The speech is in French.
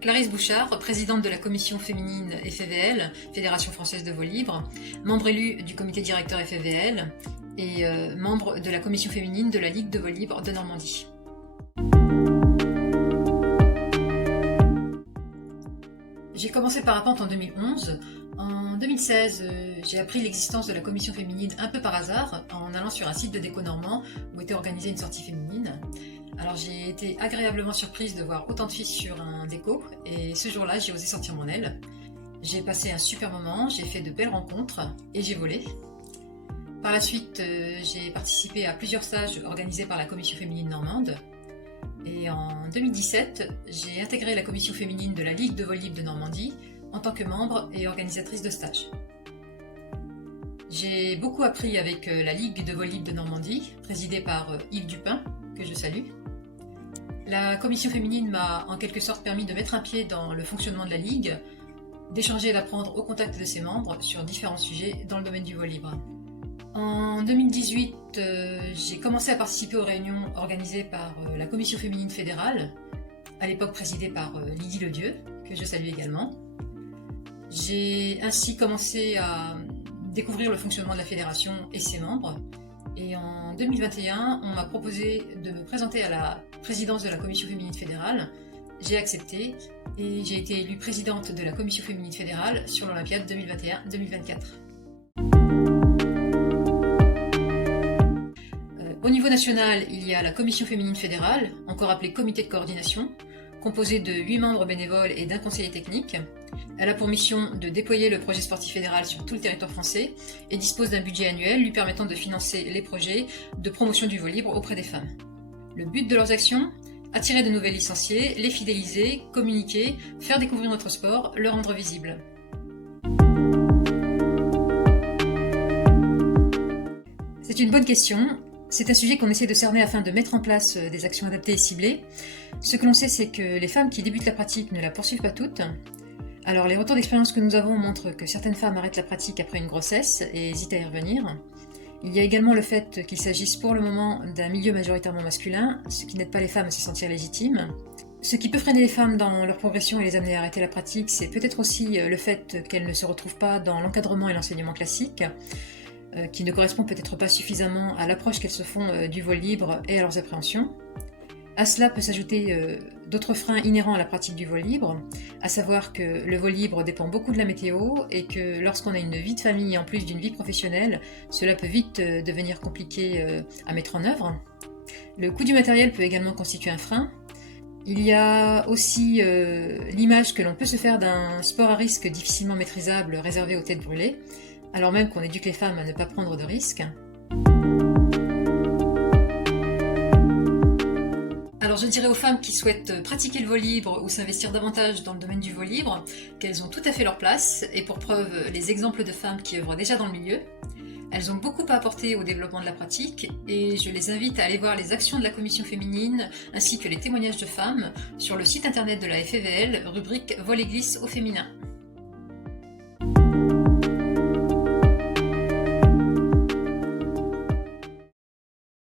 Clarisse Bouchard, présidente de la commission féminine FFVL, Fédération française de vol libre, membre élu du comité directeur FFVL et membre de la commission féminine de la Ligue de vol libre de Normandie. J'ai commencé le parapente en 2011. En 2016, j'ai appris l'existence de la commission féminine un peu par hasard en allant sur un site de déco normand où était organisée une sortie féminine. Alors j'ai été agréablement surprise de voir autant de filles sur un déco et ce jour-là j'ai osé sortir mon aile. J'ai passé un super moment, j'ai fait de belles rencontres et j'ai volé. Par la suite, j'ai participé à plusieurs stages organisés par la commission féminine normande. Et en 2017, j'ai intégré la commission féminine de la Ligue de vol libre de Normandie en tant que membre et organisatrice de stage. J'ai beaucoup appris avec la Ligue de vol libre de Normandie, présidée par Yves Dupin, que je salue. La commission féminine m'a en quelque sorte permis de mettre un pied dans le fonctionnement de la Ligue, d'échanger et d'apprendre au contact de ses membres sur différents sujets dans le domaine du vol libre. En 2018, j'ai commencé à participer aux réunions organisées par la Commission féminine fédérale, à l'époque présidée par Lydie Ledieu, que je salue également. J'ai ainsi commencé à découvrir le fonctionnement de la fédération et ses membres. Et en 2021, on m'a proposé de me présenter à la présidence de la Commission féminine fédérale. J'ai accepté et j'ai été élue présidente de la Commission féminine fédérale sur l'Olympiade 2021-2024. Au niveau national, il y a la Commission féminine fédérale, encore appelée Comité de coordination, composée de 8 membres bénévoles et d'un conseiller technique. Elle a pour mission de déployer le projet sportif fédéral sur tout le territoire français et dispose d'un budget annuel lui permettant de financer les projets de promotion du vol libre auprès des femmes. Le but de leurs actions ? Attirer de nouvelles licenciées, les fidéliser, communiquer, faire découvrir notre sport, le rendre visible. C'est une bonne question. C'est un sujet qu'on essaie de cerner afin de mettre en place des actions adaptées et ciblées. Ce que l'on sait, c'est que les femmes qui débutent la pratique ne la poursuivent pas toutes. Alors les retours d'expérience que nous avons montrent que certaines femmes arrêtent la pratique après une grossesse et hésitent à y revenir. Il y a également le fait qu'il s'agisse pour le moment d'un milieu majoritairement masculin, ce qui n'aide pas les femmes à se sentir légitimes. Ce qui peut freiner les femmes dans leur progression et les amener à arrêter la pratique, c'est peut-être aussi le fait qu'elles ne se retrouvent pas dans l'encadrement et l'enseignement classique, qui ne correspond peut-être pas suffisamment à l'approche qu'elles se font du vol libre et à leurs appréhensions. À cela peut s'ajouter d'autres freins inhérents à la pratique du vol libre, à savoir que le vol libre dépend beaucoup de la météo et que lorsqu'on a une vie de famille en plus d'une vie professionnelle, cela peut vite devenir compliqué à mettre en œuvre. Le coût du matériel peut également constituer un frein. Il y a aussi l'image que l'on peut se faire d'un sport à risque difficilement maîtrisable réservé aux têtes brûlées, alors même qu'on éduque les femmes à ne pas prendre de risques. Alors je dirais aux femmes qui souhaitent pratiquer le vol libre ou s'investir davantage dans le domaine du vol libre qu'elles ont tout à fait leur place, et pour preuve les exemples de femmes qui œuvrent déjà dans le milieu. Elles ont beaucoup à apporter au développement de la pratique et je les invite à aller voir les actions de la commission féminine ainsi que les témoignages de femmes sur le site internet de la FFVL, rubrique Vol et glisse au féminin.